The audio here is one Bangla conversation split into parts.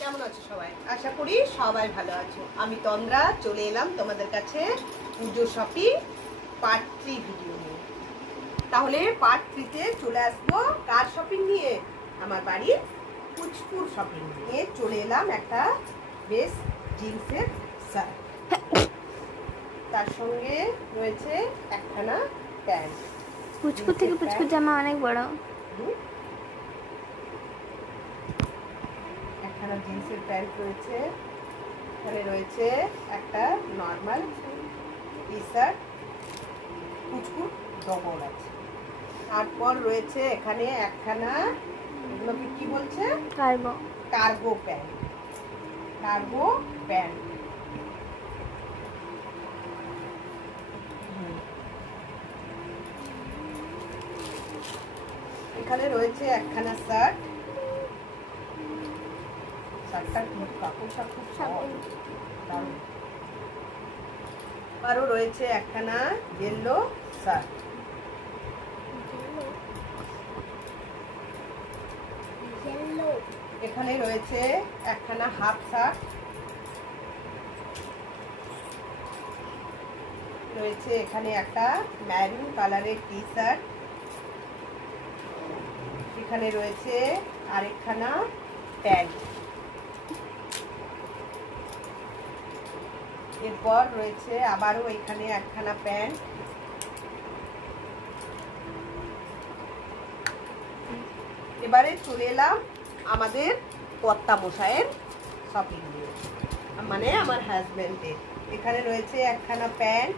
কেমন আছো সবাই? আশা করি সবাই ভালো আছো। আমি তন্দ্রা চলে এলাম তোমাদের কাছে পুজো শপিং পার্ট 3 ভিডিও নিয়ে। তাহলে পার্ট 3 তে চলে আসবো কার শপিং নিয়ে? আমার বাড়ির পুচকুর শপিং নিয়ে চলে এলাম। একটা বেশ জিন্সের শার্ট, তার সঙ্গে রয়েছে একখানা প্যান্ট। পুচকুর থেকে পুচকুর জামা অনেক বড়। একখানা জিন্সের প্যান্ট রয়েছে, এখানে রয়েছে একটা নর্মাল টি শার্ট, কুচকুর ডবল আছে। তারপর রয়েছে এখানে একখানা, এগুলোকে কি বলছে? Cargo pant. কার্গো প্যান্ট এখানে রয়েছে একখানা শার্ট। শার্টটার কাপড়টা খুব দারুণ। আরো রয়েছে একখানা ইয়েলো শার্ট। এখানে রয়েছে একখানা হাফ শার্ট, রয়েছে এখানে একটা ম্যারুন কালারের টি শার্ট, এখানে রয়েছে আরেকখানা প্যান্ট, এরপর রয়েছে আবারও এখানে একখানা প্যান্ট। এবারে চলে এলাম আমাদের কর্তা মশাইয়ের শপিং নিয়ে, মানে আমার হাজবেন্ডের। এখানে রয়েছে একখানা প্যান্ট।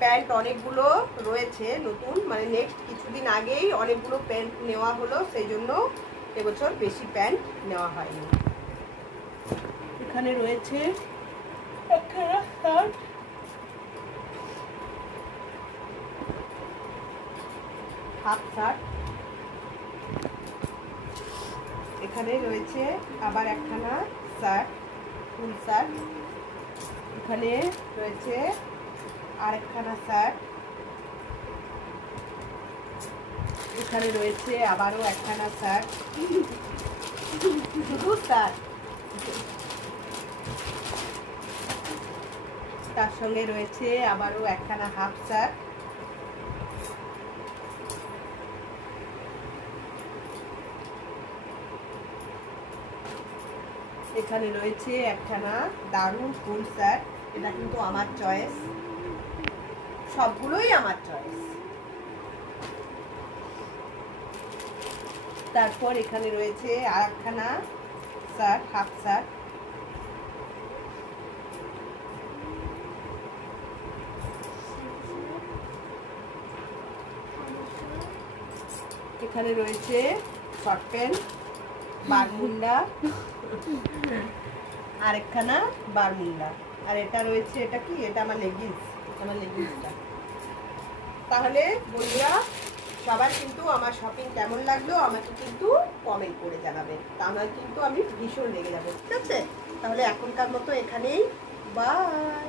প্যান্ট অনেকগুলো রয়েছে নতুন, মানে নেক্সট কিছুদিন আগেই অনেকগুলো প্যান্ট নেওয়া হলো, সেই জন্য এবছর বেশি প্যান্ট নেওয়া হয়নি। এখানে রয়েছে একখানা শার্ট, হাফ শার্ট। এখানে রয়েছে আবার একখানা শার্ট, ফুল শার্ট। এখানে রয়েছে আরেকখানা শার্ট। এখানে রয়েছে আবারও একখানা শার্ট, শুধু শার্ট। তার সঙ্গে রয়েছে আবারও একখানা হাফ শার্ট। এখানে রয়েছে একখানা দারুণ ফুল শার্ট। এটা কিন্তু আমার চয়েস, সবগুলোই আমার চয়েস। তারপর এখানে রয়েছে আর একখানা শার্ট, হাফ শার্ট। এখানে রয়েছে শর্ট প্যান্ট, বারমুন্ডা, আর একখানা বারমুন্ডা। আর এটা রয়েছে, এটা কি? এটা আমার লেগিংস, আমার লেগিংসটা। তাহলে বন্ধুরা সবার কিন্তু আমার শপিং কেমন লাগলো আমাকে কিন্তু কমেন্ট করে জানাবেন, তাহলে কিন্তু আমি ভীষণ লেগে যাবো। ঠিক আছে, তাহলে এখনকার মতো এখানেই, বাই।